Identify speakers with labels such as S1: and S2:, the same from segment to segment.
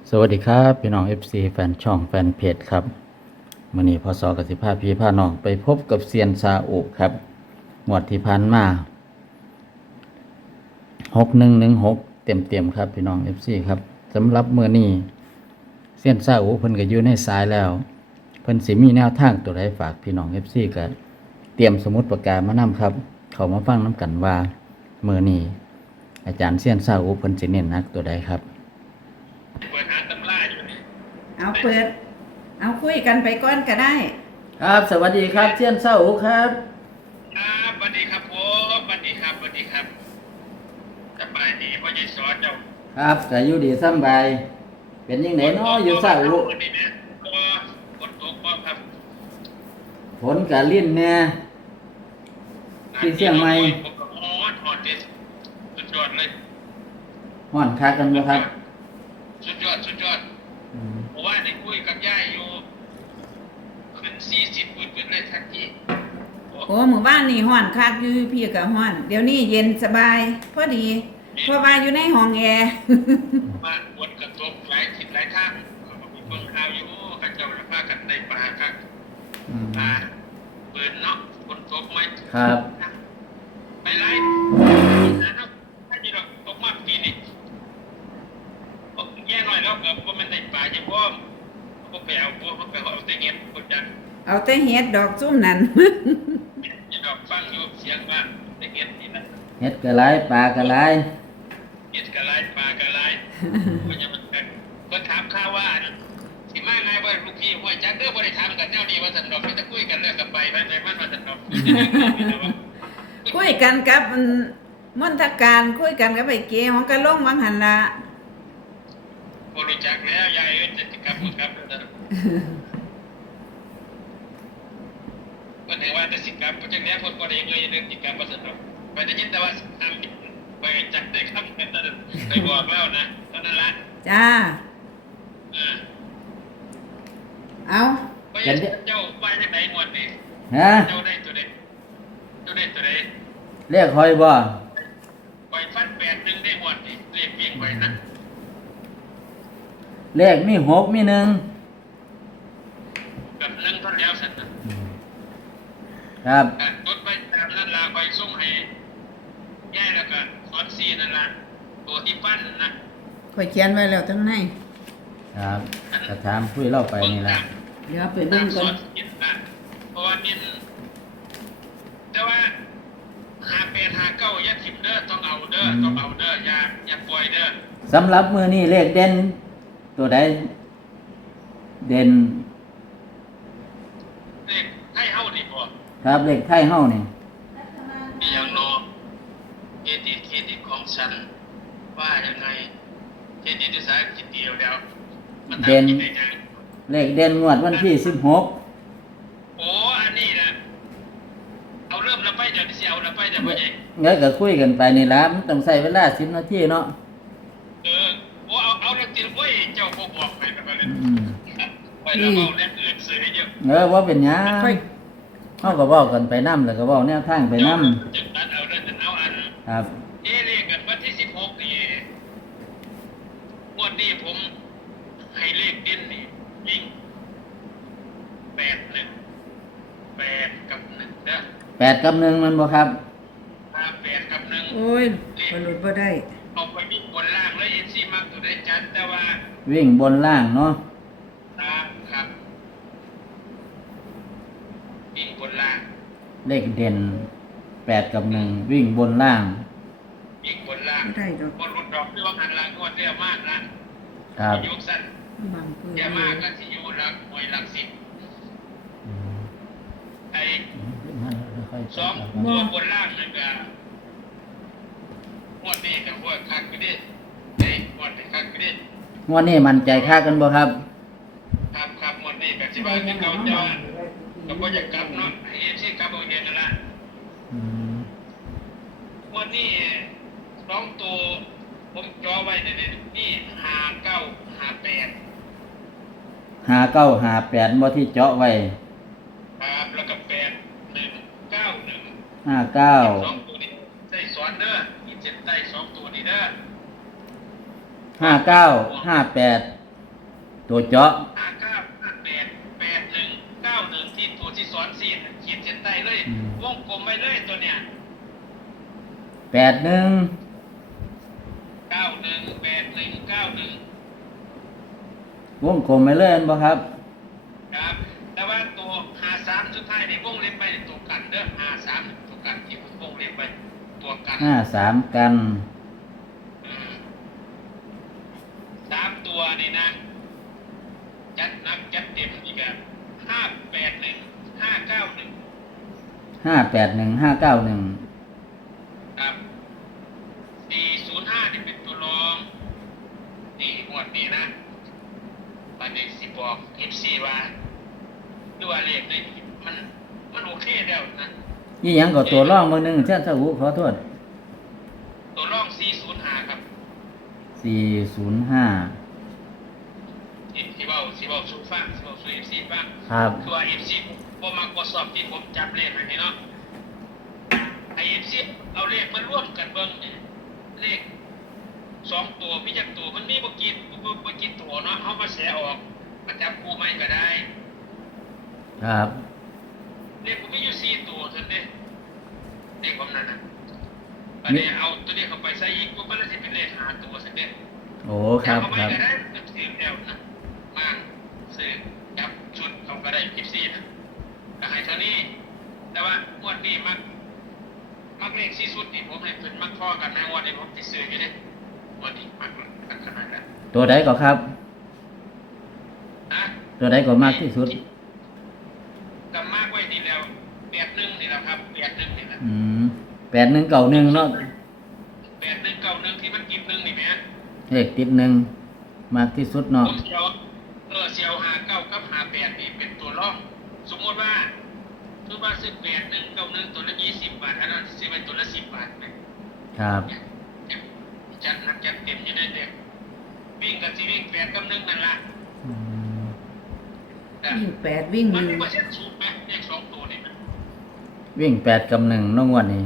S1: สวัสดีครับพี่น้อง FC แฟนช่องแฟนเพจครับมื้อนี้พศกสิภาพี่พาน้องไปพบกับเซียนซาอุครับงวดที่ผ่านมา6116เต็มๆครับพี่น้อง FC ครับสำหรับมื้อนี้เซียนซาอุเพิ่นก็อยู่ในสายแล้วเพิ่นสิมีแนวทางตัวใดฝากพี่น้อง FC ก็เตรียมสมุดปากกามานำครับเข้ามาฟังนํกันว่ามื้อนี้อาจารย์เซียนซาอุเพิ่นสิเน้นหนักตัวใดครับ
S2: เปิดหาตำราอยู่นี่
S3: เอาเปิด เอาคุยกันไปก่อนก็ได้
S1: ครับสวัสดีครับเซียนซาอุครับ
S2: สวัสดีครับผมสวัสดีครับสวัสดีครับสบายดีพ่อใหญ่สอนเจ้า
S1: ครับก็อยู่ดีสำบายเป็นยังไงเนาะอยู่ซาอุ
S2: นี่นะก็ฝนตกบ่ครับ
S1: ฝนกะลิ้นแน่ที่เชียงใหม่
S2: ผมก็ฮอดเด็ดสุดยอดเลย
S1: ฮ้อนคักกันบ่ครับ
S2: สุดยอดเพราะว่าได้คุยกับย่ายอยู่ขึ้น40ขึ้นเลยทันที
S3: โอ้หมู่บ้านนี่ห้อนคักอยู่พี่ก็ห้อน เดี๋ยวนี้เย็นสบาย พอดีเพราะว่าอยู่ในห้องแอร์
S2: มาฝนกระตกหลายทิศหลายทางเขาก็มีเบิ่งข่าวอยู่กับเจ้าละพากันได้ปลาครับปลาเปิดเนาะฝนตกไหม
S1: ครับ
S2: ไปไล่นะครับถ้าจีเราตกมากปีนี้แย่หน่อยแล้วเกิดว่ามันได้ป่าจะพ่อเขาไปเอาแต่เงี้ยคนจัน
S3: เอาแต่เฮ็ดดอกซุ่มนั่น
S2: จะดอกฟังอยู่เสียงว่าแต่เงี้ยนี่นะ
S1: เฮ็ดกะหลายปลากะหลาย
S2: เงี้ยกะไรป่ากะไรมันจะมันเป็นก็ถามข้าว่าสิมาไงว่าลูกพี่หัวจักเด้อบริธรรมกันแนวนี้ว่าสันดอกไม่ต้องคุยกันเรื่องกับไปมันว่าสันดอก
S3: คุยกันกับมนทการคุยกันกับไอ้เก๋ของกะลงวังหันละ
S2: บริจาคแล้วยายจะกับพูดครับก็ถือว่าจะสิกับจังนี้คนบ่ได้เงยเรื่องจิกรรมว่าสันดอกไปได้ยินแต่ว่าทำไปจักได้ครับไปบอกแล้วนะเท่านั้นละ
S3: จ้าเอา
S2: เจ้าไปจากไหนหมดนี่
S1: ฮะ
S2: เจ้าได้ตัวใด
S1: เรียกหอยบ่
S2: ไปฟัน8-1ได้หมดนี่เรียกเพียงไว้นะ
S1: เลขมี6มี1
S2: กับ1เท่าแล้วสัน
S1: ครับ
S2: รถไปตามนั่นล่ะไปส่งให้แย่แล้วก็สอนซีนั่นล่ะตัวที่ปั้นนะ
S3: ข่อยเขียนไว้แล้วทั้งใน
S1: ครับจะถามคุยเล่าไปนี่ล่ะ
S3: เดี๋ยวไปเบิ่งก่อน
S2: เพราะว่านี่แต่ว่า5859อย่าทิ่มเด้อต้องเอาเด้ออย่าปล่อยเด้อ
S1: สำหรับมื้อนี้เลขเด่นตัวใดเด่น
S2: เลขไทยเฮานี่บ่
S1: ครับเลขไทยเฮานี่
S2: มีอย่างโนเครดิตของฉันว่ายังไงเครดิตภาษาอังกฤษเดียวแล้ว
S1: เด่นเลขเด่นงวดวันที่16
S2: โอ้อันนี้นะเอาเริ่มแล้วไปเดี๋ยวสิเอาแล้วไปเดี๋ยวบ่ใหญ่
S1: งั้นก็คุยกันไปนี่ล่ะมันต้องใช้เวลา10นาทีเนาะ
S2: โอ้เอาแล้วติโอ้ยเจ้าบ่บอกไปแบบนั้นไปแล้วเอาเล่นอื่นซื้อให้เยอะ
S1: ว่าเป็นหยังเฮาก็เว้ากันไปนำแล้วก็เว้าแนวทางไปนำ
S2: จังนั้นเอาเด้อเอาอัน
S1: ครับ
S2: เลขกันวันที่16นี่งวดนี้ผมให้เลขเด่นนี่วิ่ง8กับ1เด้อ
S1: 8กับ1มันบ่ครับ
S2: 8กับ1
S3: โอ้ยบ่หลุดบ่ได้
S2: เอาไปวิ่งบนล่างแล้วสิมักตัวได้จัดแต่ว่า
S1: วิ่งบนล่างเนาะ
S2: ครับวิ่งบนล่าง
S1: เลขเด่น8กับ1วิ่งบนล่าง
S2: วิ่งบนล่าง
S3: ได้ดอก
S2: บ่หลุดดอกที่ว่าหันหลังงวดเดียวมากนะครับยกสั้นแย่มากก็สิอยู่หลักหน่วยหลัก10ไอ้2ตัวบนล่างนั่นก็งวดนี้ก็ว่าคักอยู่ดิงวดนี้คักอยู่ดิ
S1: งวดนี้มั่นใจคักกันบ่ครับ
S2: ครับงวดนี้ก็สิว่าคือเก่าเจ้าก็บ่อยากกลับเนาะให้สิกลับเอาเองนั่นล่ะงวดนี้2ตัวผมจ่อไว้นี่
S1: 5958บ่ที่เจาะไว้
S2: ครับแล้วก็8191
S1: 59
S2: 2ตัวนี้ได้สอนเด้อมีเส้นใต้2ตัวนี้เด้อ
S1: 59 58 ตัวเจาะ
S2: 59 81 91ที่ตัวที่สอนซีนขีดเส้นใต้เลยวงกลมไปเลยตัวเนี้ย
S1: 81
S2: 91 81 91
S1: วงกลมไปเลยอันบ่ครับ
S2: ครับ แต่ว่าตัว53สุดท้ายในวงเล็บไปตัวกันเด้อ53ตัวกันที่วงเล็บไปตัวกัน
S1: 53 กัน
S2: สามตัวนี่นะจัดหนักจัดเต็มอีกแบบ581 591
S1: 581 591
S2: ครับ405นี่เป็นตัวรองนี่หมวดนี้นะปันเด็กสิบอก FC ว่าดูว่าเลขนี่มันโอเคแล้วนะ
S1: นี่หยังก็ตัวร่องมือหนึงเช่นสาวุขอโทษ
S2: ตัวรอง405ครับ
S1: 405
S2: ที่เว้าสู่ฟังสิเว้าสู่ FC ฟัง
S1: ครับ
S2: คือว่า FC บ่มักบ่ชอบที่ผมจับเลขให้นี่เนาะไอ้ FC เอาเลขมาร่วมกันเบิ่งนี่เลข2ตัวมีจักตัวมันมีบ่กี่ตัวเนาะเฮามาแสออกมาจับคู่ใหม่ก็ได้
S1: ครับ
S2: เลขผมมีอยู่4ตัวเท่านั้นเด้เลขผมนั่นน่ะอันนี้เอาตัวนี้เข้าไปใส่อีกปุ๊บมันสิเป็นเลข5ตัวซั่นเด้
S1: โอ้ครับ
S2: เอาไป
S1: ครับ
S2: ก็ได้ซื้อแล้วนะมาซื้อจับชุดเขาก็ได้14นะก็ให้เท่านี้ แต่ว่างวดนี้มักเลข4ชุดนี่ผมให้เพิ่นมักพอกันนะงวดนี้ผมสิซื้ออยู่เด้งวดนี้มักขนาดนั้น
S1: ตัวใดก็ครับ
S2: นะ
S1: ตัวใดก็มากที่สุด
S2: ก็มากไว้นี่แล้ว81นี่แหละครับ81นี่แหละ
S1: 8191เนาะ
S2: 8191ที่มันกิน1นี่แหม
S1: เลขติด1มากที่สุดเนาะ
S2: ผมเสียว59กับ58นี่เป็นตัวรองสมมุติว่าซื้อ8191ตัวละ20 บาทอันนั้นซื้อไปตัวละ10 บาทนะครับ จัดหนักจัดเต็มอยู่ในเด็กวิ่งกับสิวิ่ง8กับ1นั่นล่ะ
S1: อืม
S2: แต่
S3: วิ่ง8วิ่ง
S2: มัน
S3: 1
S2: มีเปอร์เซ็นต์สูงไหมเลข2ตัวนี่นะ
S1: วิ่ง8กับ1น้องวันนี้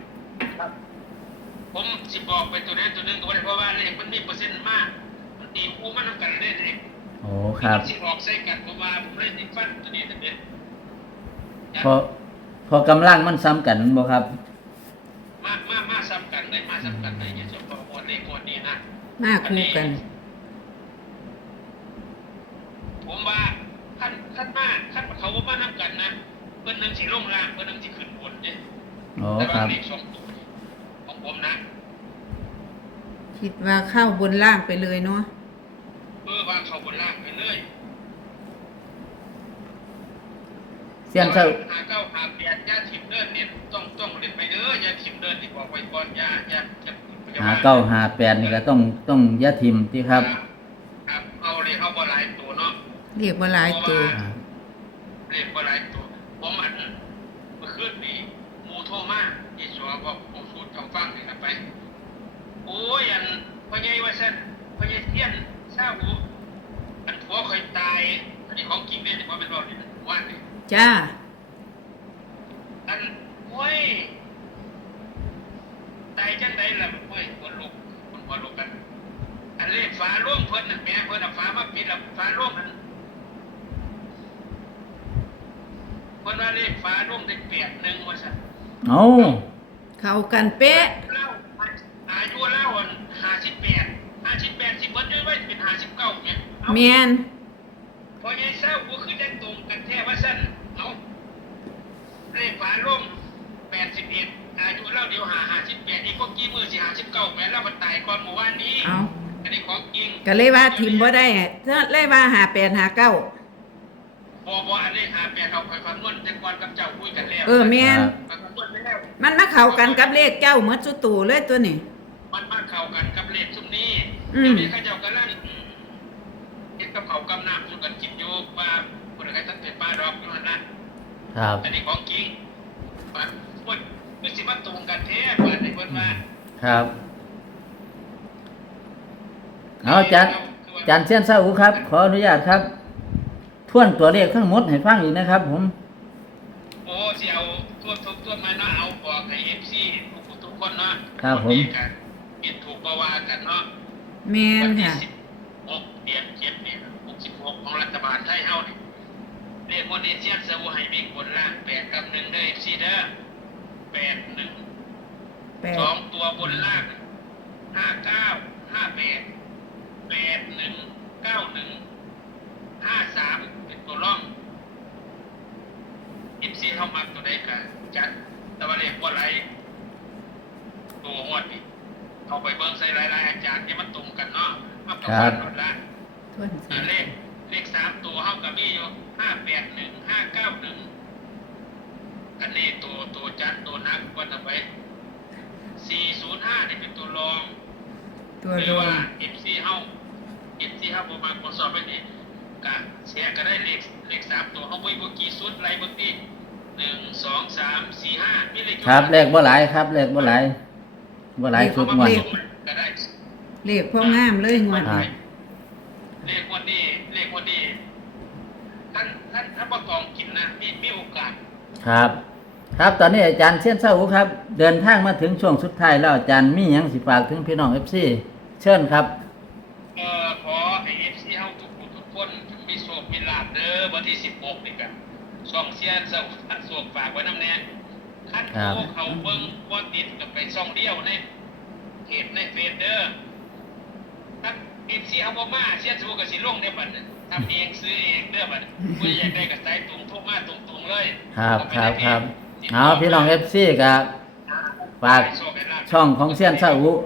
S2: ผมสิบอกไปตัวนั้นตัวนึงก็บ่ได้เพราะว่าเลขมันมีเปอร์เซ็นต์มากมันตีคู่มันนำกันได้เลข
S1: โอ้ครับ
S2: สิออกใส่กันเพราะว่าผมเล่นฟันตัวนี้แต่เด็ด
S1: พอกำลังมันซ้ำกันบ่ครับ
S2: มาซ้ำกันเลยอย่าสมบอกหมดเลขหมดนี้นะ
S3: มาคู่กัน
S2: ผมว่าขั้นเขาว่ามานํกันนะเพิ่นนึงสิลงล่างเพิ่นนึงสิขึ้นบนเด้
S1: โอ้
S2: แต่
S1: ค
S2: ว่า
S1: รับ
S2: เลข2ตัวของผมนะ
S3: คิดว่าเข้าบนล่างไปเลยเนาะ
S2: ว่าเขาบนล่างไปเลย
S1: เสี้ยนเช้า
S2: 5958อย่าถิ่มเดินเนี่ยต้องเล่นไปเด้ออย่าถิ่มเดินที่บอกไว้ก่อนอย่า
S1: 5958นี่ก็ต้องอย่าทิมติครับ
S2: ครับเอาเลยเอาบ่หลายตัวเนาะ
S3: เรียกว่าหลายตัว
S2: เรียกบ่หลายตัวผมเมื่อคืนนี้หมู่โทรมาที่สวบอกผมสูดฟังนี่ครับไปโอ้ยพ่อใหญ่ว่าซั่นพ่อใหญ่เทียนซาหูผัวเคยตายอันนี้ของจริงเด้แต่ว่าเป็นบ่นี่ว่านี่
S3: จ้า
S2: โอ้ยตายจังไดล่ะโอ้ยคนลุกกันอันเลขฝาร่วงเพิ่นน่ะแม่เพิ่นเอาฝามาปิดแล้วฝาร่วงนั้นเพิ่นว่าเลขฝาร่วงได้81ว่าซั่น
S1: เอ้า
S3: เข้ากันเป๊ะ
S2: เล่าอายุเล่า58สิเบิดอยู่ไว้เป็น59เนี่ย
S3: แม่น
S2: พอยายเศร้ากูคือได้ตรงกันแท้ว่าซั่นเนาะเลขฝาร่วง81อายุเล่าเดียว58อีกก็กี่มื้อสิ59แม่เรามันตายก่อนเมื่อวานนี้
S3: เอา
S2: อันนี้ของจริง
S3: ก็เลยว่าทิมบ่ได้เลยว่า58 59
S2: บ่อันนี้58เอาไปคำนวณแต่ก่อนกับเจ้าคุยกันแล้ว
S3: แม่น
S2: คำนวณไปแล้ว
S3: มันมาเข้ากันกับเลขเจ้าหมดสุตูเลยตัวนี้
S2: มันมาเข้ากันกับเลขซุมนี้
S3: อืม
S2: เดี๋ยวนี้เขาเจ้าก็ลั่นเฮ็ดกับเขาวกำน้ำสู่กันกินอยู่ปลาบ่ได้ใครตั้งแต่ปลาดอกอยู่นั่นนะครับ อันนี้ของจริงปลาโอ้ยคือสิมาตรงกันแท้ปลาได้เพิ่นว่า
S1: ครับเอาอาจารย์เสี้ยนเช้าครับ ขออนุญาตครับทวนตัวเลขทั้งหมดให้ฟังอีกนะครับ ผม
S2: โอ้สิเอาทั่วมาเนาะเอาบอกให้ FC ทุกคนเนาะ
S1: ครับผม
S2: ผิดถูกบ่ว่ากันเนาะ
S3: แม่นค่ะ
S2: 16เดือน7นี่ 16ของรัฐบาลไทยเฮานี่เลขวันนี้เสียนเสาให้วิ่งบนล่าง8กับ1เด้อ FC เด้อ8 1
S3: แปด
S2: 2ตัวบนล่าง59 58 81 91 53เป็นตัวร่อง FC เฮามักตัวใดก็จัดแต่ว่าเลขบ่ไหลตัวงวดนี่เอาไปเบิ่งใส่หลายๆอาจารย์ที่มันตรงกันเนาะมาประมาณหมดละ
S3: ทวนสิ
S2: เลข3ตัวเฮาก็มีอยู่581 591อันนี้ตัวจัดตัวนักว่าจะไป405นี่เป็นตัวรอง
S3: ตัว
S2: ห
S3: โด
S2: รือน ว่า FC เฮาบ่มาตรวจสอบไปนี่ก็แชร์ก็ได้เลข3ตัวเฮาบ่กี่สุดไล่เบิ่งติ1 2 3 4 5มีเลข
S1: ครับเลขบ่หลายครับเลขบ่หลายสุดงวด
S2: ก็ได้
S3: เลขพ่องามเลยงวด
S1: ครับ
S3: นี้
S2: เลขวันนี้ท่านประกองกินนะมีโอกาส
S1: ครับ ครับตอนนี้อาจารย์เชียนเศร้าหูครับ เดินทางมาถึงช่วงสุดท้ายแล้วอาจารย์มีหยังสิฝากถึงพี่น้อง FC เชิญครับ
S2: ขอให้ FC เฮาทุกคนมีโชคมีลาภเด้อวันที่16นี่ก็ช่องเชียนเศร้าโชคฝากไว้นำแน่คันเขาเบิ่งบ่ติดก็ไปช่องเดียวในเพจในเฟซเด้อถ้า FC เฮาบ่มาเชียนเศร้าก็สิลงได้บัดนี้ทำเองซื้อเองเด้อบัดผู้อยากได้ก็สายตรงโทรมาตรงๆเลย
S1: ครับเอาพี่น้อง FC ครับฝากช่องของเชียนเศร้าหู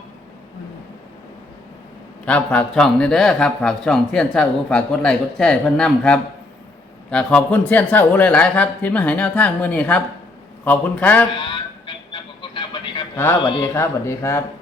S1: ครับฝากช่องนี่เด้อครับฝากช่องเชียนเศร้าหูฝากกดไลค์กดแชร์เพิ่นนำครับก็ขอบคุณเชียนเศร้าหูหลายๆครับที่มาให้แนวทางมื้อนี้ครับ ขอบคุณครับ
S2: ขอบคุณครับสวัสดีครับ
S1: ครับสวัสดีครับสวัสดีครับ